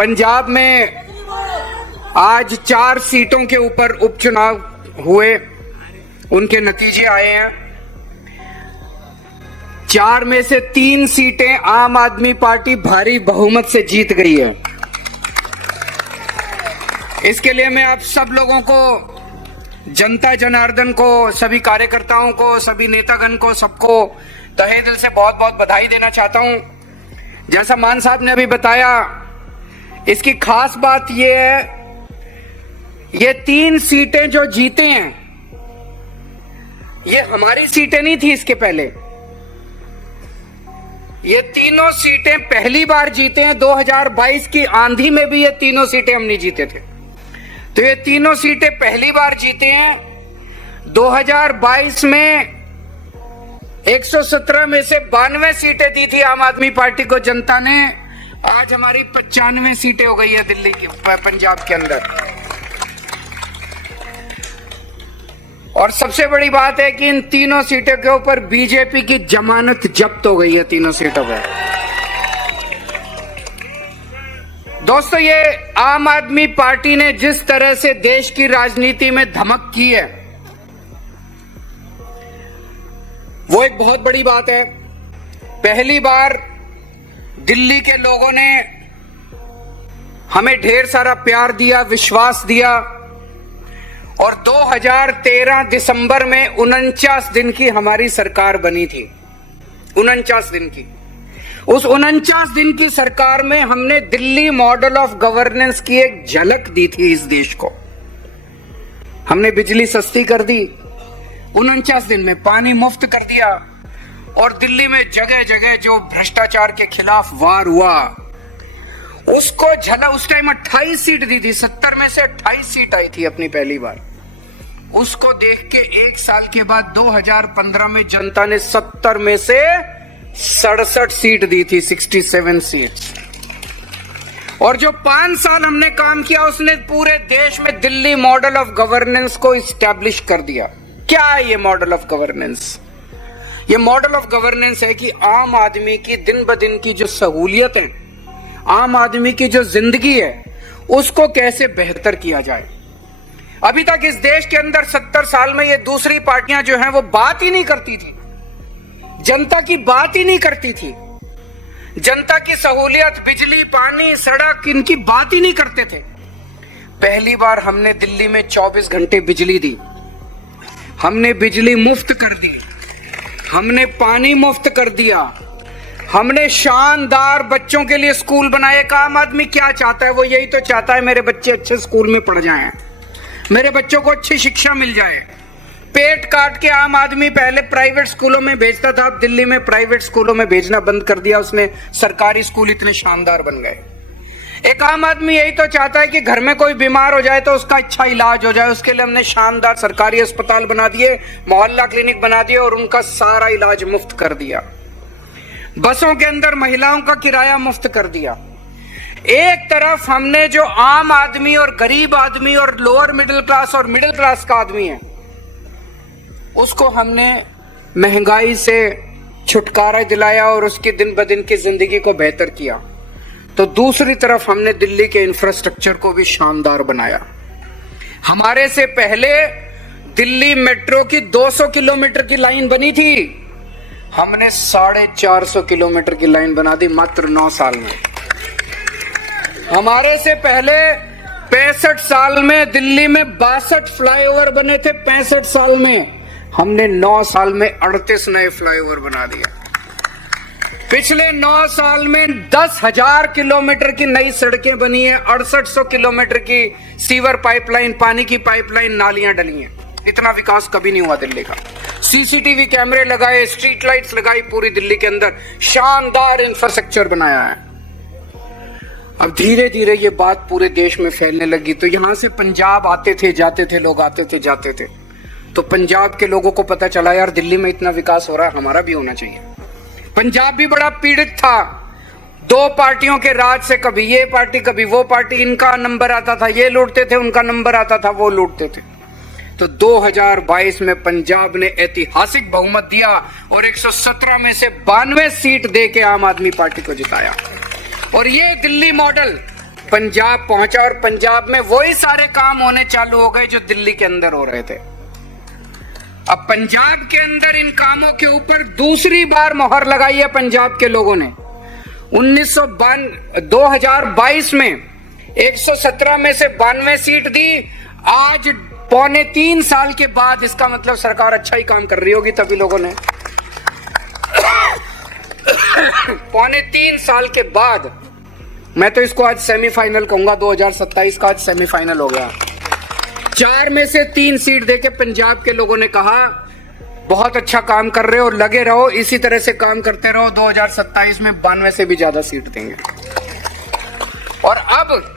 पंजाब में आज 4 सीटों के ऊपर उपचुनाव हुए, उनके नतीजे आए हैं। 4 में से 3 सीटें आम आदमी पार्टी भारी बहुमत से जीत गई है। इसके लिए मैं आप सब लोगों को, जनता जनार्दन को, सभी कार्यकर्ताओं को, सभी नेतागण को, सबको तहे दिल से बहुत बहुत बधाई देना चाहता हूं। जैसा मान साहब ने अभी बताया, इसकी खास बात यह है, ये 3 सीटें जो जीते हैं, ये हमारी सीटें नहीं थी। इसके पहले ये तीनों सीटें पहली बार जीते हैं। 2022 की आंधी में भी ये तीनों सीटें हम नहीं जीते थे, तो ये तीनों सीटें पहली बार जीते हैं। 2022 में 117 में से 92 सीटें दी थी आम आदमी पार्टी को जनता ने। आज हमारी 95 सीटें हो गई है दिल्ली की, पंजाब के अंदर। और सबसे बड़ी बात है कि इन तीनों सीटों के ऊपर बीजेपी की जमानत जब्त हो गई है, तीनों सीटों पर। दोस्तों, ये आम आदमी पार्टी ने जिस तरह से देश की राजनीति में धमक की है, वो एक बहुत बड़ी बात है। पहली बार दिल्ली के लोगों ने हमें ढेर सारा प्यार दिया, विश्वास दिया, और 2013 दिसंबर में 49 दिन की हमारी सरकार बनी थी। 49 दिन की। उस 49 दिन की सरकार में हमने दिल्ली मॉडल ऑफ गवर्नेंस की एक झलक दी थी इस देश को। हमने बिजली सस्ती कर दी, 49 दिन में पानी मुफ्त कर दिया, और दिल्ली में जगह जगह जो भ्रष्टाचार के खिलाफ वार हुआ, उसको झलक। उस टाइम 28 सीट दी थी, 70 में से 28 सीट आई थी अपनी पहली बार। उसको देख के 1 साल के बाद 2015 में जनता ने 70 में से 67 सीट दी थी, 67 सीट्स। और जो 5 साल हमने काम किया, उसने पूरे देश में दिल्ली मॉडल ऑफ गवर्नेंस को इस्टेब्लिश कर दिया। क्या है ये मॉडल ऑफ गवर्नेंस? ये मॉडल ऑफ गवर्नेंस है कि आम आदमी की दिन ब दिन की जो सहूलियत है, आम आदमी की जो जिंदगी है, उसको कैसे बेहतर किया जाए। अभी तक इस देश के अंदर 70 साल में ये दूसरी पार्टियां जो हैं वो बात ही नहीं करती थी, जनता की बात ही नहीं करती थी। जनता की सहूलियत, बिजली, पानी, सड़क, इनकी बात ही नहीं करते थे। पहली बार हमने दिल्ली में 24 घंटे बिजली दी, हमने बिजली मुफ्त कर दी, हमने पानी मुफ्त कर दिया, हमने शानदार बच्चों के लिए स्कूल बनाए। का आम आदमी क्या चाहता है? वो यही तो चाहता है मेरे बच्चे अच्छे स्कूल में पढ़ जाएं, मेरे बच्चों को अच्छी शिक्षा मिल जाए। पेट काट के आम आदमी पहले प्राइवेट स्कूलों में भेजता था, अब दिल्ली में प्राइवेट स्कूलों में भेजना बंद कर दिया उसने। सरकारी स्कूल इतने शानदार बन गए। एक आम आदमी यही तो चाहता है कि घर में कोई बीमार हो जाए तो उसका अच्छा इलाज हो जाए। उसके लिए हमने शानदार सरकारी अस्पताल बना दिए, मोहल्ला क्लिनिक बना दिए, और उनका सारा इलाज मुफ्त कर दिया। बसों के अंदर महिलाओं का किराया मुफ्त कर दिया। एक तरफ हमने जो आम आदमी और गरीब आदमी और लोअर मिडिल क्लास और मिडिल क्लास का आदमी है, उसको हमने महंगाई से छुटकारा दिलाया और उसकी दिन ब दिन की जिंदगी को बेहतर किया। तो दूसरी तरफ हमने दिल्ली के इंफ्रास्ट्रक्चर को भी शानदार बनाया। हमारे से पहले दिल्ली मेट्रो की 200 किलोमीटर की लाइन बनी थी, हमने 450 किलोमीटर की लाइन बना दी मात्र 9 साल में। हमारे से पहले 65 साल में दिल्ली में 62 फ्लाईओवर बने थे। 65 साल में हमने 9 साल में 38 नए फ्लाईओवर बना दिया। पिछले 9 साल में 10,000 किलोमीटर की नई सड़कें बनी है, 6800 किलोमीटर की सीवर पाइपलाइन, पानी की पाइपलाइन, नालियां डली हैं। इतना विकास कभी नहीं हुआ दिल्ली का। सीसीटीवी कैमरे लगाए, स्ट्रीट लाइट्स लगाई पूरी दिल्ली के अंदर, शानदार इंफ्रास्ट्रक्चर बनाया है। अब धीरे धीरे ये बात पूरे देश में फैलने लगी। तो यहां से पंजाब आते थे जाते थे लोग, आते थे जाते थे। तो पंजाब के लोगों को पता चला, यार दिल्ली में इतना विकास हो रहा है, हमारा भी होना चाहिए। पंजाब भी बड़ा पीड़ित था 2 पार्टियों के राज से। कभी ये पार्टी कभी वो पार्टी, इनका नंबर आता था ये लूटते थे, उनका नंबर आता था वो लूटते थे। तो 2022 में पंजाब ने ऐतिहासिक बहुमत दिया और 117 में से 92 सीट दे के आम आदमी पार्टी को जिताया। और ये दिल्ली मॉडल पंजाब पहुंचा और पंजाब में वही सारे काम होने चालू हो गए जो दिल्ली के अंदर हो रहे थे। अब पंजाब के अंदर इन कामों के ऊपर दूसरी बार मोहर लगाई है पंजाब के लोगों ने। 2022 में 117 में से 92 सीट दी। आज पौने 3 साल के बाद, इसका मतलब सरकार अच्छा ही काम कर रही होगी तभी लोगों ने पौने 3 साल के बाद, मैं तो इसको आज सेमीफाइनल कहूंगा, 2027 का आज सेमीफाइनल हो गया। 4 में से 3 सीट देके पंजाब के लोगों ने कहा बहुत अच्छा काम कर रहे हो, लगे रहो, इसी तरह से काम करते रहो, 2027 में 92 से भी ज्यादा सीट देंगे। और अब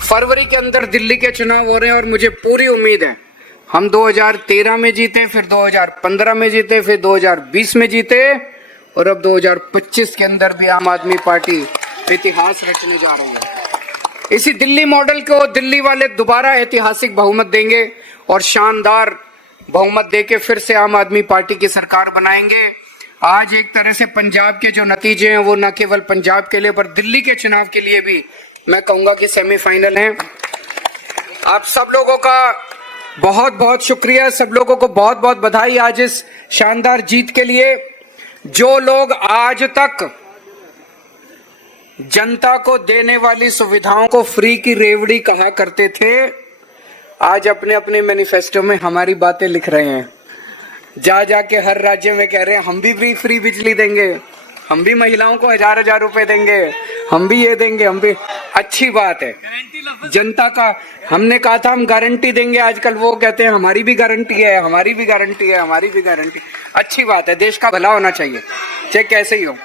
फरवरी के अंदर दिल्ली के चुनाव हो रहे हैं और मुझे पूरी उम्मीद है हम 2013 में जीते, फिर 2015 में जीते, फिर 2020 में जीते और अब 2025 के अंदर भी आम आदमी पार्टी इतिहास रचने जा रही है। इसी दिल्ली मॉडल को दिल्ली वाले दोबारा ऐतिहासिक बहुमत देंगे और शानदार बहुमत देके फिर से आम आदमी पार्टी की सरकार बनाएंगे। आज एक तरह से पंजाब के जो नतीजे हैं वो न केवल पंजाब के लिए पर दिल्ली के चुनाव के लिए भी मैं कहूंगा कि सेमीफाइनल हैं। आप सब लोगों का बहुत बहुत शुक्रिया, सब लोगों को बहुत बहुत बधाई आज इस शानदार जीत के लिए। जो लोग आज तक जनता को देने वाली सुविधाओं को फ्री की रेवड़ी कहा करते थे, आज अपने अपने मैनिफेस्टो में हमारी बातें लिख रहे हैं। जा जाके हर राज्य में कह रहे हैं हम भी फ्री बिजली देंगे, हम भी महिलाओं को 1000-1000 रुपए देंगे, हम भी ये देंगे, हम भी। अच्छी बात है, जनता का हमने कहा था हम गारंटी देंगे, आजकल वो कहते हैं हमारी भी गारंटी है, हमारी भी गारंटी है, हमारी भी गारंटी। अच्छी बात है, देश का भला होना चाहिए चाहे कैसे ही हो।